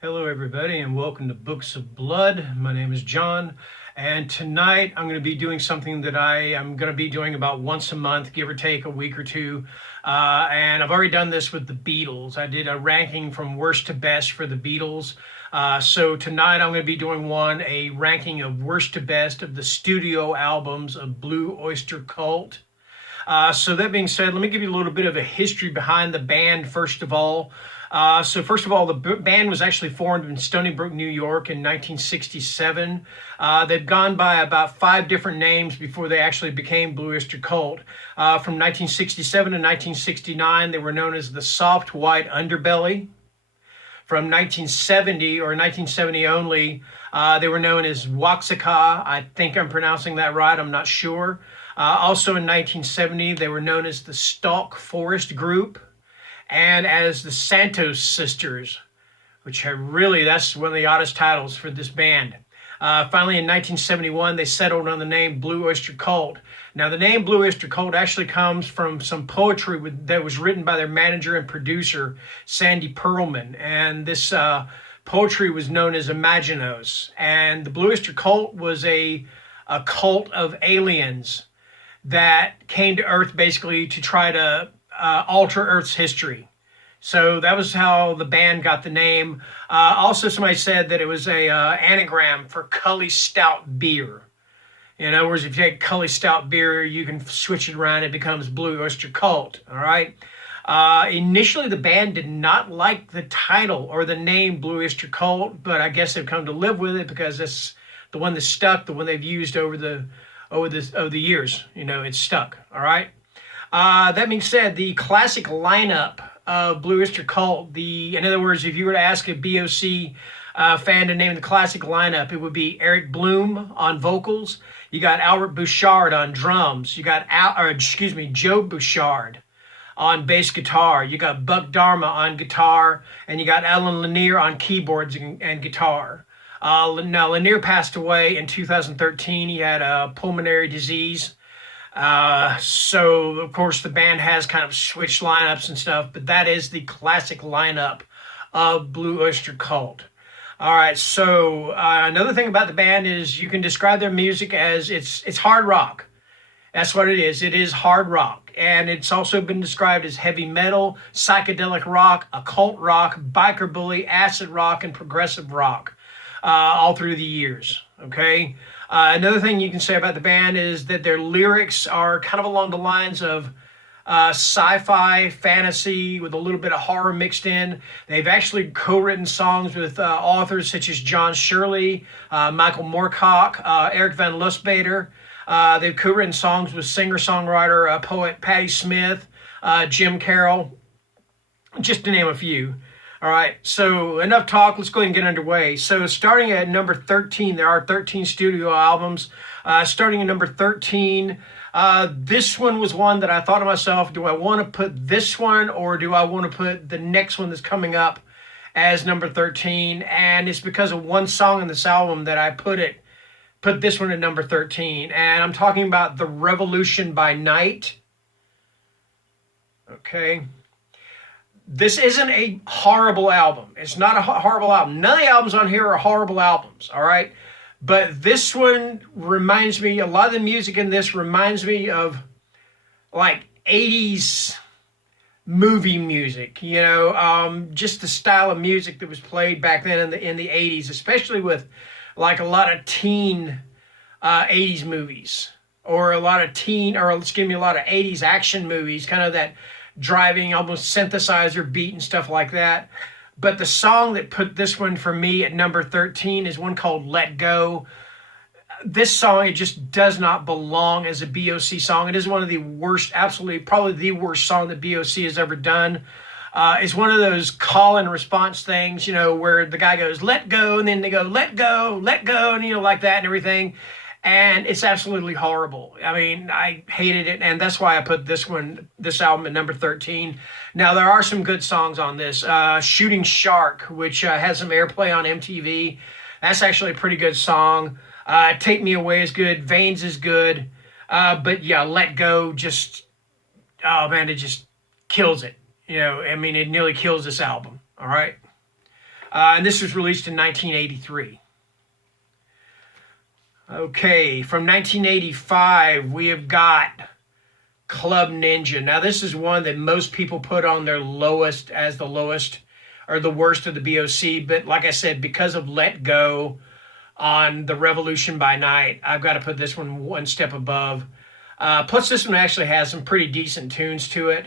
Hello, everybody, and welcome to Books of Blood. My name is John, and tonight I'm going to be doing something that I am going to be doing about once a month, give or take a week or two. And I've already done this with the Beatles. I did a ranking from worst to best for the Beatles. So tonight I'm going to be doing a ranking of worst to best of the studio albums of Blue Oyster Cult. So that being said, let me give you a little bit of a history behind the band first of all. So first of all, the band was actually formed in Stony Brook, New York in 1967. They've gone by about 5 different names before they actually became Blue Oyster Cult. From 1967 to 1969, they were known as the Soft White Underbelly. From 1970 or 1970 only, they were known as Waxaca. I think I'm pronouncing that right. I'm not sure. Also in 1970, they were known as the Stalk Forest Group and as the Santos Sisters, which are really, that's one of the oddest titles for this band. Finally, in 1971, they settled on the name Blue Oyster Cult. Now, the name Blue Oyster Cult actually comes from some poetry that was written by their manager and producer, Sandy Pearlman. And this poetry was known as Imaginos. And the Blue Oyster Cult was a cult of aliens that came to Earth basically to try to alter Earth's history. So that was how the band got the name. Also, somebody said that it was a anagram for Cully Stout Beer. In other words, if you take Cully Stout Beer, you can switch it around. It becomes Blue Oyster Cult. All right. Initially, the band did not like the title or the name Blue Oyster Cult, but I guess they've come to live with it because it's the one that stuck, the one they've used over the years. It's stuck. All right. That being said, the classic lineup of Blue Oyster Cult, in other words, if you were to ask a BOC fan to name the classic lineup, it would be Eric Bloom on vocals. You got Albert Bouchard on drums. You got Joe Bouchard on bass guitar. You got Buck Dharma on guitar, and you got Alan Lanier on keyboards and guitar. Now, Lanier passed away in 2013. He had a pulmonary disease. So, of course, the band has kind of switched lineups and stuff, but that is the classic lineup of Blue Oyster Cult. All right, so another thing about the band is you can describe their music as it's hard rock. That's what it is. It is hard rock. And it's also been described as heavy metal, psychedelic rock, occult rock, biker bully, acid rock, and progressive rock all through the years. Okay. Another thing you can say about the band is that their lyrics are kind of along the lines of sci-fi, fantasy, with a little bit of horror mixed in. They've actually co-written songs with authors such as John Shirley, Michael Moorcock, Eric Van Lustbader. They've co-written songs with singer-songwriter, poet Patti Smith, Jim Carroll, just to name a few. All right, so enough talk. Let's go ahead and get underway. So starting at number 13, there are 13 studio albums. Starting at number 13, this one was one that I thought to myself, do I want to put this one or do I want to put the next one that's coming up as number 13? And it's because of one song in this album that I put this one at number 13. And I'm talking about The Revolution by Night. Okay. This isn't a horrible album. It's not a horrible album. None of the albums on here are horrible albums, all right? But this one reminds me, a lot of the music in this reminds me of like 80s movie music, just the style of music that was played back then in the 80s, especially with like a lot of teen 80s movies or a lot of 80s action movies, kind of that driving, almost synthesizer beat and stuff like that. But the song that put this one for me at number 13 is one called Let Go. This song, it just does not belong as a BOC song. It is one of the worst, absolutely, probably the worst song that BOC has ever done. It's one of those call and response things, where the guy goes, let go, and then they go, let go, and, like that and everything. And it's absolutely horrible. I mean, I hated it, and that's why I put this album at number 13. Now, there are some good songs on this. Shooting Shark, which has some airplay on MTV. That's actually a pretty good song. Take Me Away is good. Veins is good. But yeah, Let Go just, it just kills it. It nearly kills this album. All right. And this was released in 1983. Okay, from 1985, we have got Club Ninja. Now, this is one that most people put on their lowest as the lowest or the worst of the BOC. But like I said, because of Let Go on the Revolution by Night, I've got to put this one step above. Plus, this one actually has some pretty decent tunes to it.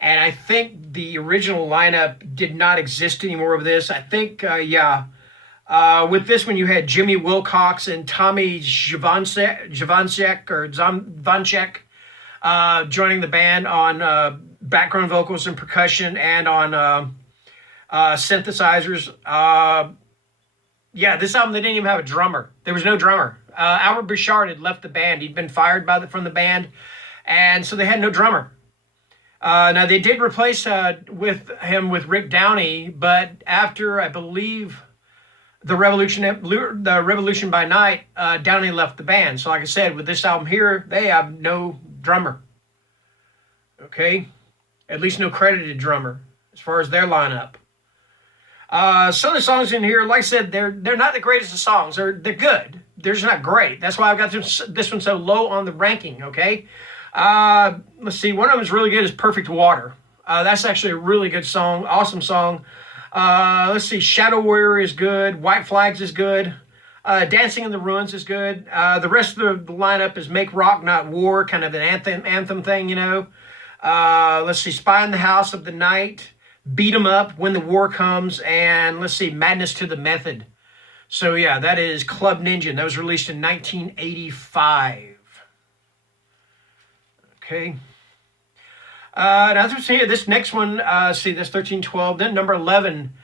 And I think the original lineup did not exist anymore of this. I think, with this one, you had Jimmy Wilcox and Tommy Jovancek or Zvanchek joining the band on background vocals and percussion and on synthesizers. This album, they didn't even have a drummer. There was no drummer. Albert Bouchard had left the band. He'd been fired from the band, and so they had no drummer. Now, they did replace with Rick Downey, but after, I believe, the Revolution by Night, Downey left the band. So like I said, with this album here, they have no drummer. Okay? At least no credited drummer as far as their lineup. Some of the songs in here, like I said, they're not the greatest of songs. They're good. They're just not great. That's why I've got this one so low on the ranking, okay? Let's see. One of them is really good is Perfect Water. That's actually a really good song. Awesome song. Let's see. Shadow Warrior is good. White Flags is good. Dancing in the Ruins is good. The rest of the lineup is Make Rock Not War, kind of an anthem thing, you know. Let's see. Spy in the House of the Night. Beat 'em Up, When the War Comes, and let's see, Madness to the Method. So yeah, that is Club Ninja. That was released in 1985. Okay. Now this next one, that's 1312. Then number 11.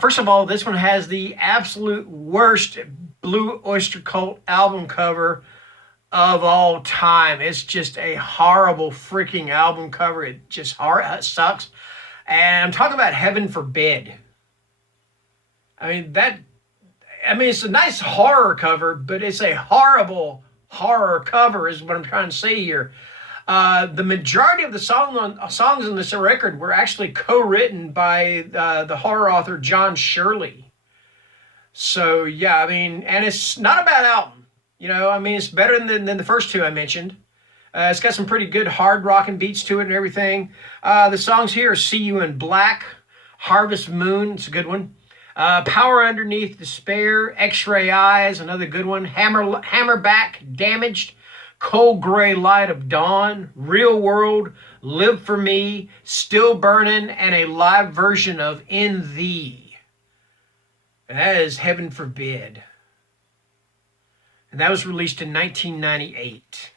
First of all, this one has the absolute worst Blue Oyster Cult album cover of all time. It's just a horrible freaking album cover. It just sucks. And I'm talking about Heaven Forbid. It's a nice horror cover, but it's a horrible horror cover is what I'm trying to say here. The majority of the songs on this record were actually co-written by the horror author John Shirley. So, yeah, and it's not a bad album. It's better than the first two I mentioned. It's got some pretty good hard rocking beats to it and everything. The songs here are See You in Black, Harvest Moon, it's a good one. Power Underneath Despair, X-Ray Eyes, another good one. Hammerback, Damaged, Cold Gray Light of Dawn, Real World, Live for Me, Still Burning, and a live version of In Thee. And that is Heaven Forbid. And that was released in 1998.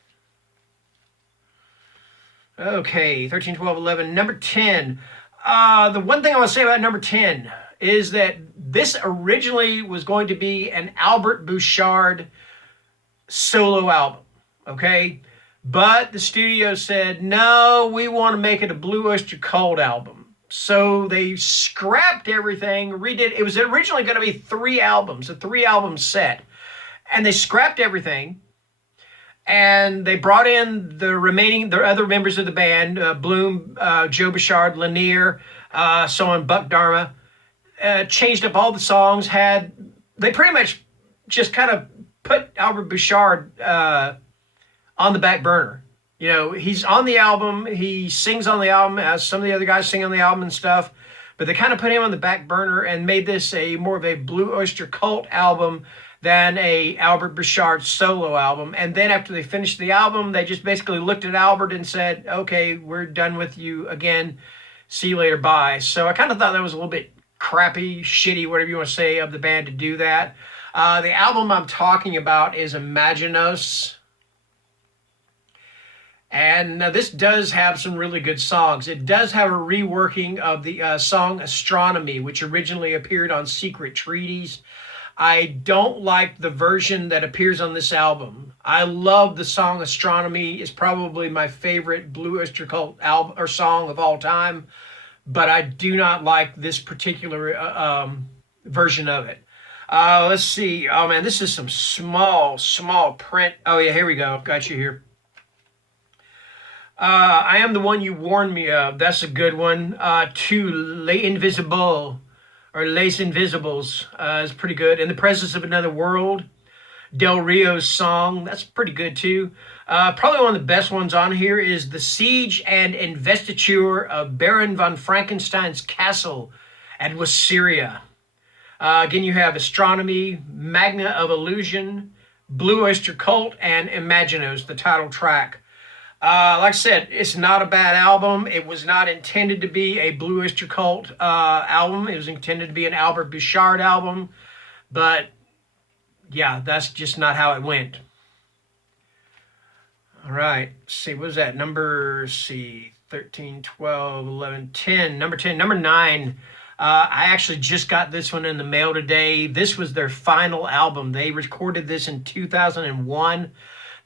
Okay, 13, 12, 11. Number 10. The one thing I want to say about number 10 is that this originally was going to be an Albert Bouchard solo album, okay? But the studio said, no, we want to make it a Blue Oyster Cult album. So they scrapped everything, redid. It was originally going to be 3 albums, a 3-album set. And they scrapped everything. And they brought in the other members of the band, Bloom, Joe Bouchard, Lanier, so on, Buck Dharma, changed up all the songs, they pretty much just kind of put Albert Bouchard on the back burner. He's on the album, he sings on the album, as some of the other guys sing on the album and stuff, but they kind of put him on the back burner and made this more of a Blue Oyster Cult album than a Albert Bouchard solo album. And then after they finished the album, they just basically looked at Albert and said, okay, we're done with you again. See you later, bye. So I kind of thought that was a little bit crappy, shitty, whatever you want to say, of the band to do that. The album I'm talking about is Imaginos. And this does have some really good songs. It does have a reworking of the song Astronomy, which originally appeared on Secret Treaties. I don't like the version that appears on this album. I love the song Astronomy. It's probably my favorite Blue Oyster Cult album or song of all time, but I do not like this particular version of it. Let's see. Oh man, this is some small print. Oh yeah, here we go. Got you here. I Am the One You Warned Me Of. That's a good one. To L'Invisible. or Les Invisibles is pretty good. In the Presence of Another World, Del Rio's song, that's pretty good too. Probably one of the best ones on here is The Siege and Investiture of Baron von Frankenstein's Castle at Wassyria. Again, you have Astronomy, Magna of Illusion, Blue Oyster Cult, and Imaginos, the title track. Like I said, it's not a bad album. It was not intended to be a Blue Oyster Cult album. It was intended to be an Albert Bouchard album. But yeah, that's just not how it went. All right, let's see, what was that? Number, see, 13, 12, 11, 10. Number 10. Number 9. I actually just got this one in the mail today. This was their final album. They recorded this in 2001.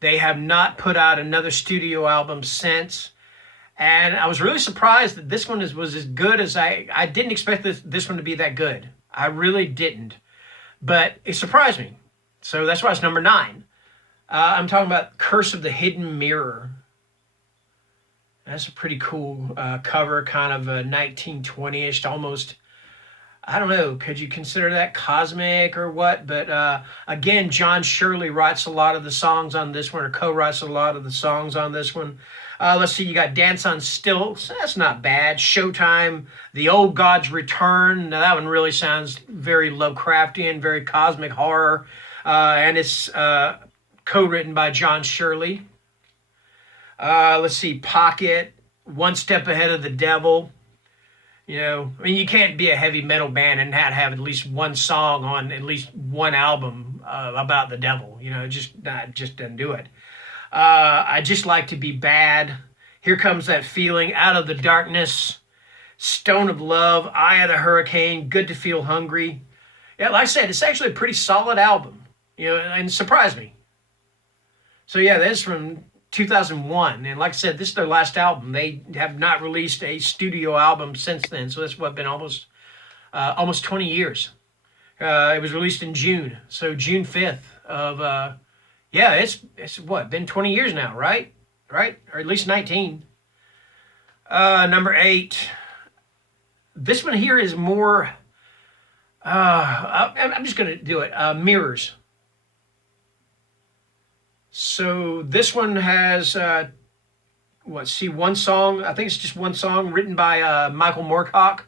They have not put out another studio album since. And I was really surprised that this one was as good as I didn't expect this one to be that good. I really didn't. But it surprised me. So that's why it's number 9. I'm talking about Curse of the Hidden Mirror. That's a pretty cool cover, kind of a 1920-ish, almost, I don't know, could you consider that cosmic or what? But again, John Shirley writes a lot of the songs on this one, or co-writes a lot of the songs on this one. Let's see, you got Dance on Stilts. That's not bad. Showtime, The Old Gods Return. Now that one really sounds very Lovecraftian, very cosmic horror. And it's co-written by John Shirley. Let's see, Pocket, One Step Ahead of the Devil. You know, I mean, you can't be a heavy metal band and not have at least one song on at least one album about the devil. You know, just doesn't do it. I Just Like to Be Bad. Here Comes That Feeling, Out of the Darkness, Stone of Love, Eye of the Hurricane, Good to Feel Hungry. Yeah, like I said, it's actually a pretty solid album. You know, and it surprised me. So yeah, that's from 2001, and like I said, this is their last album. They have not released a studio album since then, so that's what, been almost 20 years. It was released in June, so June 5th of yeah, it's what, been 20 years now, right, or at least 19. Number 8, this one here is more I'm just gonna do it. Mirrors. So this one has, one song. I think it's just one song written by Michael Moorcock,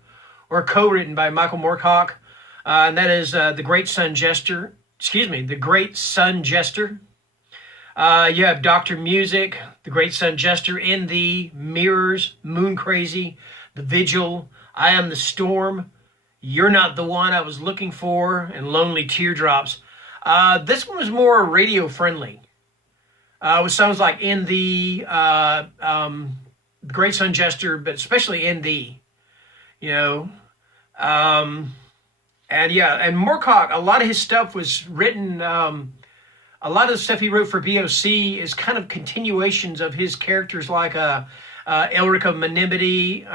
or co-written by Michael Moorcock, and that is The Great Sun Jester. The Great Sun Jester. You have Dr. Music, The Great Sun Jester, In Thee, Mirrors, Moon Crazy, The Vigil, I Am the Storm, You're Not the One I Was Looking For, and Lonely Teardrops. This one was more radio friendly. With songs like In Thee, The Great Sun Jester, but especially In Thee, you know. And yeah, and Moorcock, a lot of his stuff was written, a lot of the stuff he wrote for BOC is kind of continuations of his characters like Elric of Menibone,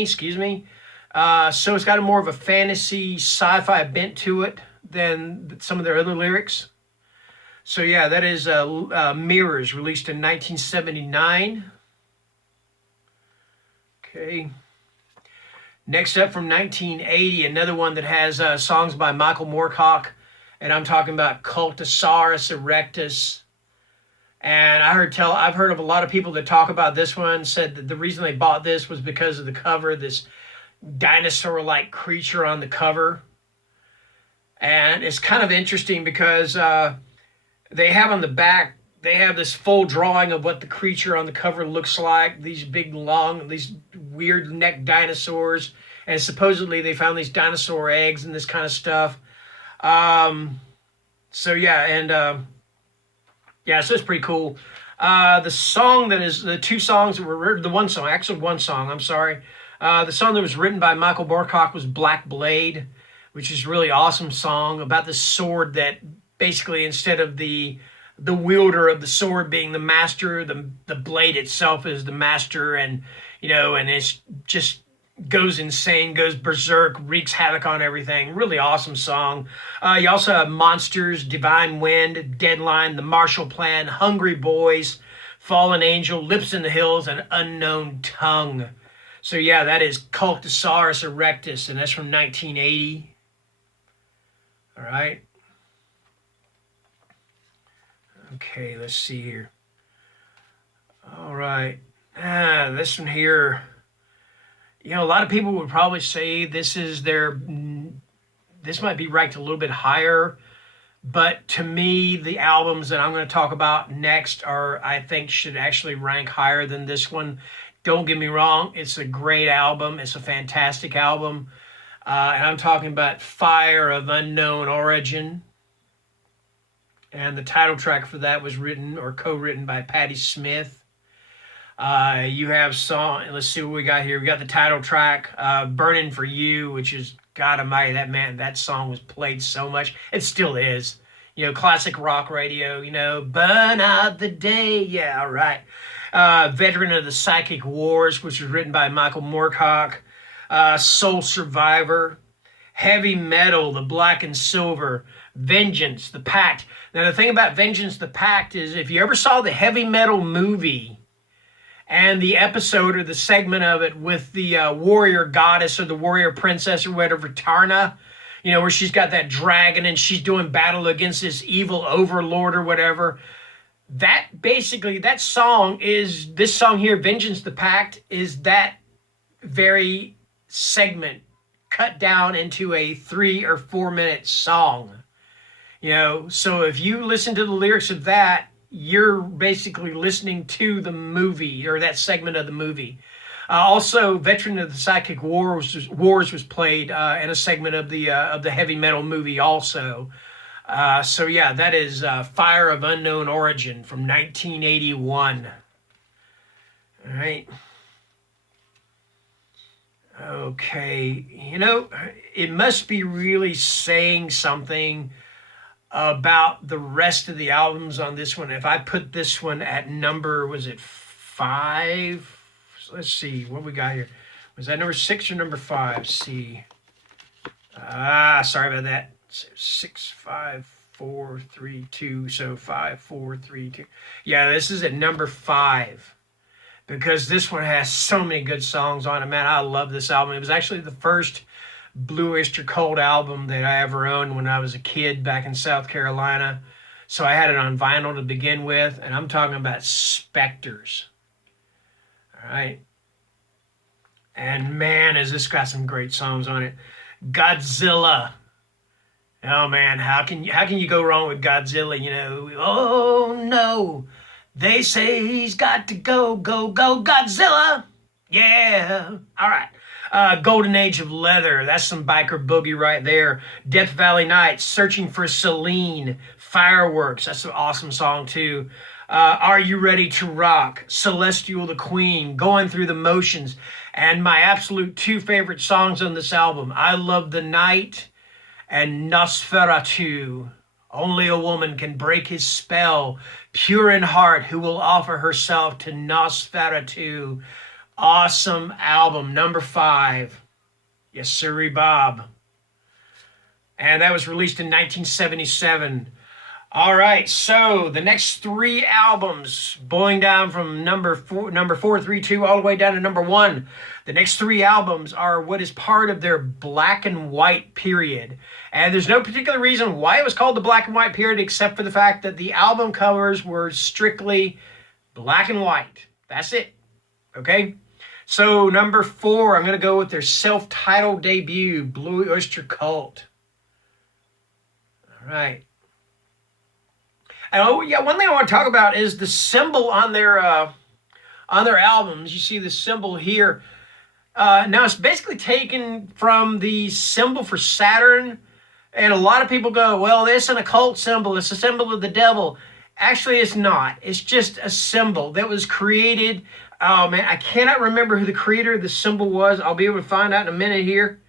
excuse me. So it's got a more of a fantasy sci-fi bent to it than some of their other lyrics. So yeah, that is Mirrors, released in 1979. Okay. Next up from 1980, another one that has songs by Michael Moorcock, and I'm talking about Asaurus, Erectus. And I've heard of a lot of people that talk about this one, said that the reason they bought this was because of the cover, this dinosaur-like creature on the cover. And it's kind of interesting because they have on the back, they have this full drawing of what the creature on the cover looks like, these big, long, these weird neck dinosaurs, and supposedly they found these dinosaur eggs and this kind of stuff. So yeah, and yeah, so it's pretty cool. The song that is, the two songs that were, one song, I'm sorry. The song that was written by Michael Moorcock was Black Blade, which is a really awesome song about the sword that basically, instead of the wielder of the sword being the master, the blade itself is the master, and you know, and it's just goes insane, goes berserk, wreaks havoc on everything. Really awesome song. You also have Monsters, Divine Wind, Deadline, The Marshall Plan, Hungry Boys, Fallen Angel, Lips in the Hills, and Unknown Tongue. So yeah, that is Asaurus Erectus, and that's from 1980. All right. Okay, let's see here. All right. This one here, a lot of people would probably say this might be ranked a little bit higher, but to me, the albums that I'm going to talk about next I think, should actually rank higher than this one. Don't get me wrong, it's a great album. It's a fantastic album. And I'm talking about Fire of Unknown Origin. And the title track for that was written or co-written by Patti Smith. You have let's see what we got here. We got the title track, Burning for You, which is, God almighty, that song was played so much. It still is. Classic rock radio, burn out the day. Yeah, all right. Veteran of the Psychic Wars, which was written by Michael Moorcock. Soul Survivor. Heavy Metal, The Black and Silver. Vengeance, The Pact. Now, the thing about Vengeance, The Pact is, if you ever saw the Heavy Metal movie and the episode or the segment of it with the warrior goddess or the warrior princess or whatever, Tarna, where she's got that dragon and she's doing battle against this evil overlord or whatever. This song here, Vengeance the Pact, is that very segment cut down into a 3 or 4 minute song. So if you listen to the lyrics of that, you're basically listening to the movie or that segment of the movie. Also, Veteran of the Psychic Wars was played in a segment of the Heavy Metal movie also. So yeah, that is Fire of Unknown Origin from 1981. All right. Okay, it must be really saying something about the rest of the albums on this one. If I put this one at number, was it 5? Let's see what we got here. Was that number 6 or number 5? See. Sorry about that. 6, 5, 4, 3, 2. So 5, 4, 3, 2. Yeah, this is at number 5 because this one has so many good songs on it. Man, I love this album. It was actually the first Blue Oyster Cult album that I ever owned when I was a kid back in South Carolina. So I had it on vinyl to begin with, and I'm talking about Spectres. All right. And man, has this got some great songs on it. Godzilla. Oh man, how can you go wrong with Godzilla? Oh no, they say he's got to go, go, go, Godzilla. Yeah. All right. Golden Age of Leather. That's some biker boogie right there. Death Valley Nights. Searching for Celine. Fireworks. That's an awesome song too. Are You Ready to Rock? Celestial the Queen. Going Through the Motions. And my absolute 2 favorite songs on this album. I Love the Night and Nosferatu. Only a woman can break his spell. Pure in heart, who will offer herself to Nosferatu. Awesome album, number 5. Yes, sirree, Bob. And that was released in 1977. All right, so the next 3 albums, boiling down from number 4, 3, 2, all the way down to number 1. The next 3 albums are what is part of their black and white period. And there's no particular reason why it was called the black and white period, except for the fact that the album covers were strictly black and white. That's it. Okay? So number 4, I'm going to go with their self-titled debut, Blue Oyster Cult. All right. And one thing I want to talk about is the symbol on their albums. You see the symbol here. Now it's basically taken from the symbol for Saturn, and a lot of people go, "Well, this isn't a cult symbol; it's a symbol of the devil." Actually, it's not. It's just a symbol that was created. Oh man, I cannot remember who the creator of the symbol was. I'll be able to find out in a minute here.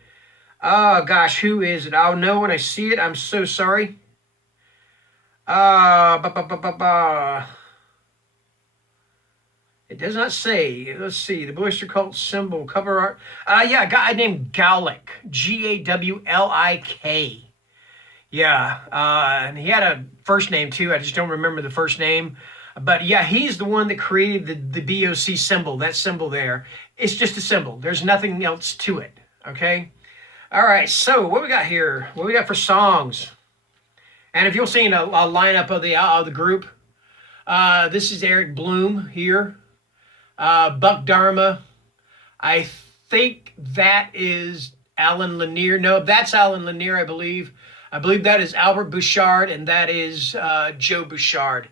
Oh gosh, who is it? I'll know when I see it. I'm so sorry. It does not say. Let's see. The Blue Oyster Cult symbol, cover art. Yeah, a guy named Gawlik. Gawlik. Yeah. And he had a first name too. I just don't remember the first name. But yeah, he's the one that created the BOC symbol, that symbol there. It's just a symbol. There's nothing else to it. Okay. All right. So what we got here? What we got for songs? And if you'll see a lineup of the group, this is Eric Bloom here. Buck Dharma. I think that is Alan Lanier. No, that's Alan Lanier, I believe. I believe that is Albert Bouchard, and that is Joe Bouchard.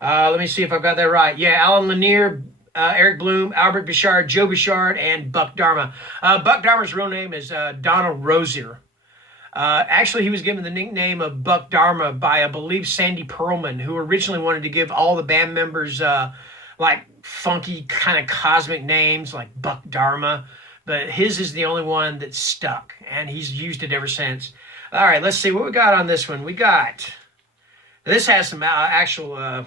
Let me see if I've got that right. Yeah, Alan Lanier, Eric Bloom, Albert Bouchard, Joe Bouchard, and Buck Dharma. Buck Dharma's real name is Donald Rozier. Actually, he was given the nickname of Buck Dharma by, I believe, Sandy Pearlman, who originally wanted to give all the band members like funky kind of cosmic names like Buck Dharma. But his is the only one that stuck, and he's used it ever since. All right, let's see what we got on this one. This has some actual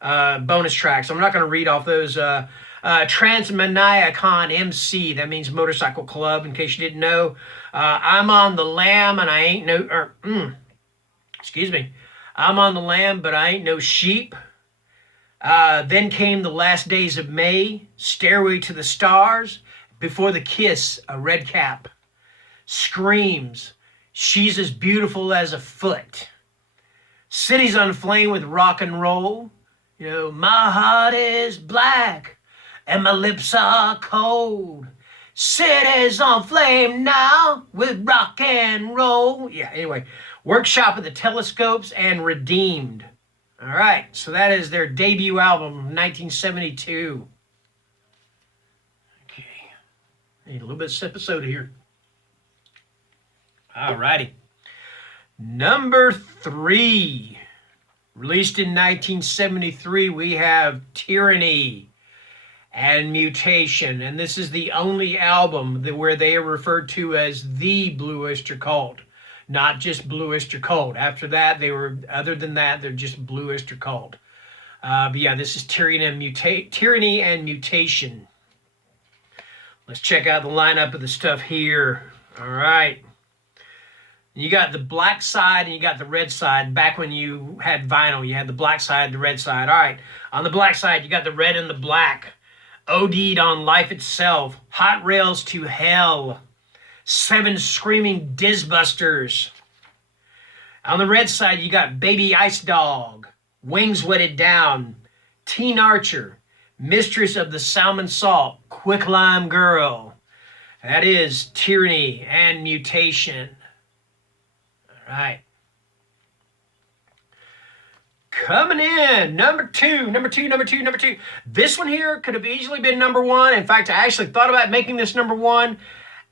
bonus tracks. I'm not going to read off those. Transmaniacon MC, that means motorcycle club, in case you didn't know. I'm on the lamb and I ain't no, excuse me. I'm on the lamb, but I ain't no sheep. Then came the last days of May, Stairway to the Stars, Before the Kiss, a red cap. Screams, she's as beautiful as a foot. City's on flame with rock and roll. You know, my heart is black and my lips are cold. City's on flame now with rock and roll. Yeah, anyway, Workshop of the Telescopes and Redeemed. All right, so that is their debut album, 1972. Okay, need a little bit of sip of soda here. All righty. Number 3. Released in 1973, we have Tyranny and Mutation. And this is the only album where they are referred to as the Blue Oyster Cult, not just Blue Oyster Cult. After that, other than that, they're just Blue Oyster Cult. But yeah, this is Tyranny and Mutation. Let's check out the lineup of the stuff here. All right. You got the black side and you got the red side. Back when you had vinyl, you had the black side, the red side. All right, on the black side, you got the red and the black. OD'd on Life Itself. Hot Rails to Hell. 7 Screaming Dizbusters. On the red side, you got Baby Ice Dog. Wings Wetted Down. Teen Archer. Mistress of the Salmon Salt. Quicklime Girl. That is Tyranny and Mutation. Right. Coming in, number two. This one here could have easily been number 1. In fact, I actually thought about making this number 1.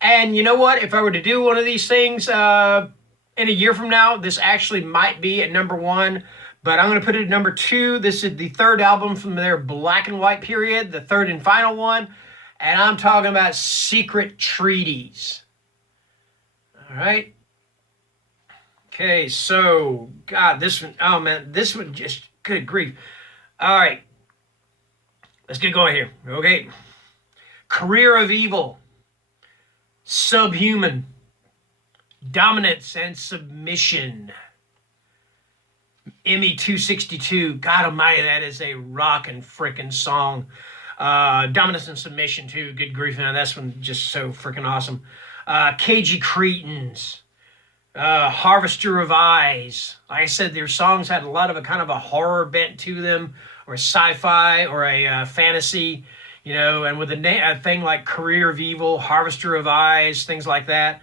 And you know what? If I were to do one of these things in a year from now, this actually might be at number 1. But I'm going to put it at number 2. This is the 3rd album from their black and white period, the 3rd and final one. And I'm talking about Secret Treaties. All right. Okay, so, God, this one, oh man, this one just, good grief. All right, let's get going here, okay? Career of Evil, Subhuman, Dominance and Submission, ME 262, God almighty, that is a rockin' frickin' song. Dominance and Submission, too, good grief, man, that's one just so frickin' awesome. Cagey Cretins. Harvester of Eyes. Like I said, their songs had a lot of a kind of a horror bent to them, or a sci-fi, or a fantasy, you know, and with a thing like Career of Evil, Harvester of Eyes, things like that.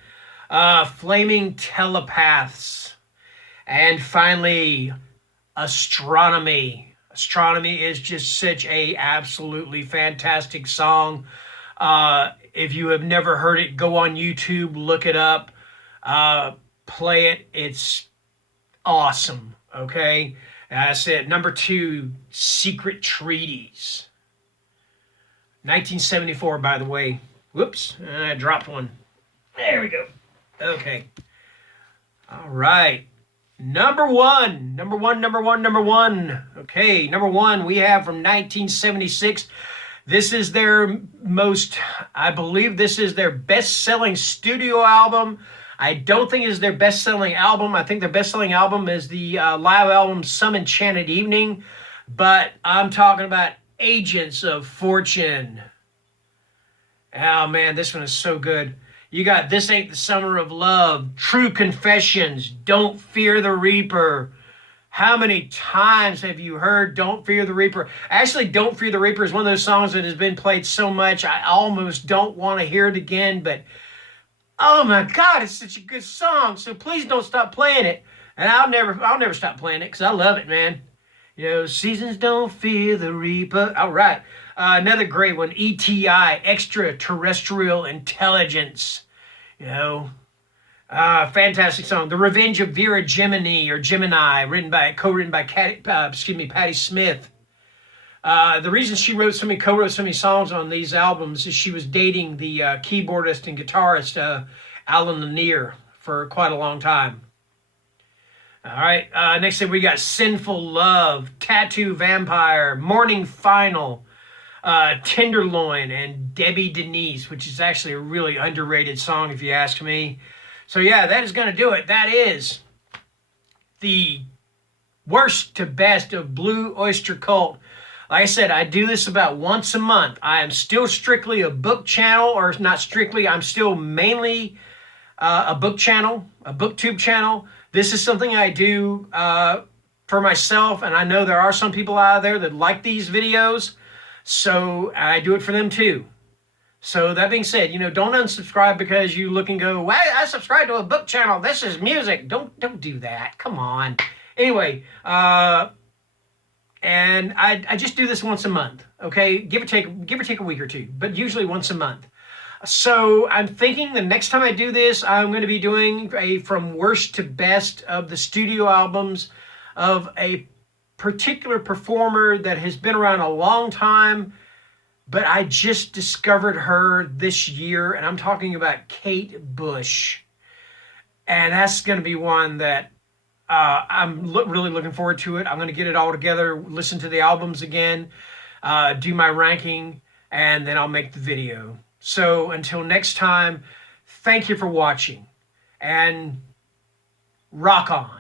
Flaming Telepaths. And finally, Astronomy. Astronomy is just such a absolutely fantastic song. If you have never heard it, go on YouTube, look it up. Play it. It's awesome. Okay. That's it. Number 2, Secret Treaties. 1974, by the way. Whoops. I dropped one. There we go. Okay. All right. Number one. Okay. Number 1 we have from 1976. This is their I believe this is their best-selling studio album. I don't think it's their best-selling album. I think their best-selling album is the live album Some Enchanted Evening. But I'm talking about Agents of Fortune. Oh man, this one is so good. You got This Ain't the Summer of Love, True Confessions, Don't Fear the Reaper. How many times have you heard Don't Fear the Reaper? Actually, Don't Fear the Reaper is one of those songs that has been played so much I almost don't want to hear it again, but oh my God, it's such a good song. So please don't stop playing it. And I'll never stop playing it because I love it, man. You know, seasons don't fear the reaper. All right. Another great one, ETI, Extraterrestrial Intelligence. You know, fantastic song. The Revenge of Vera Gemini or Gemini, co-written by Patti Smith. The reason she co-wrote so many songs on these albums is she was dating the keyboardist and guitarist Alan Lanier for quite a long time. All right, next thing we got Sinful Love, Tattoo Vampire, Morning Final, Tenderloin, and Debbie Denise, which is actually a really underrated song if you ask me. So yeah, that is going to do it. That is the worst to best of Blue Öyster Cult. Like I said, I do this about once a month. I am still strictly a book channel, or not strictly, I'm still mainly a book channel, a booktube channel. This is something I do for myself, and I know there are some people out there that like these videos, so I do it for them too. So that being said, you know, don't unsubscribe because you look and go, well, I subscribe to a book channel. This is music. Don't do that. Come on. Anyway, and I just do this once a month. Okay, give or take a week or two, but usually once a month. So I'm thinking the next time I do this, I'm going to be doing a from worst to best of the studio albums of a particular performer that has been around a long time, but I just discovered her this year, and I'm talking about Kate Bush. And that's going to be one that I'm really looking forward to it. I'm going to get it all together, listen to the albums again, do my ranking, and then I'll make the video. So until next time, thank you for watching, and rock on.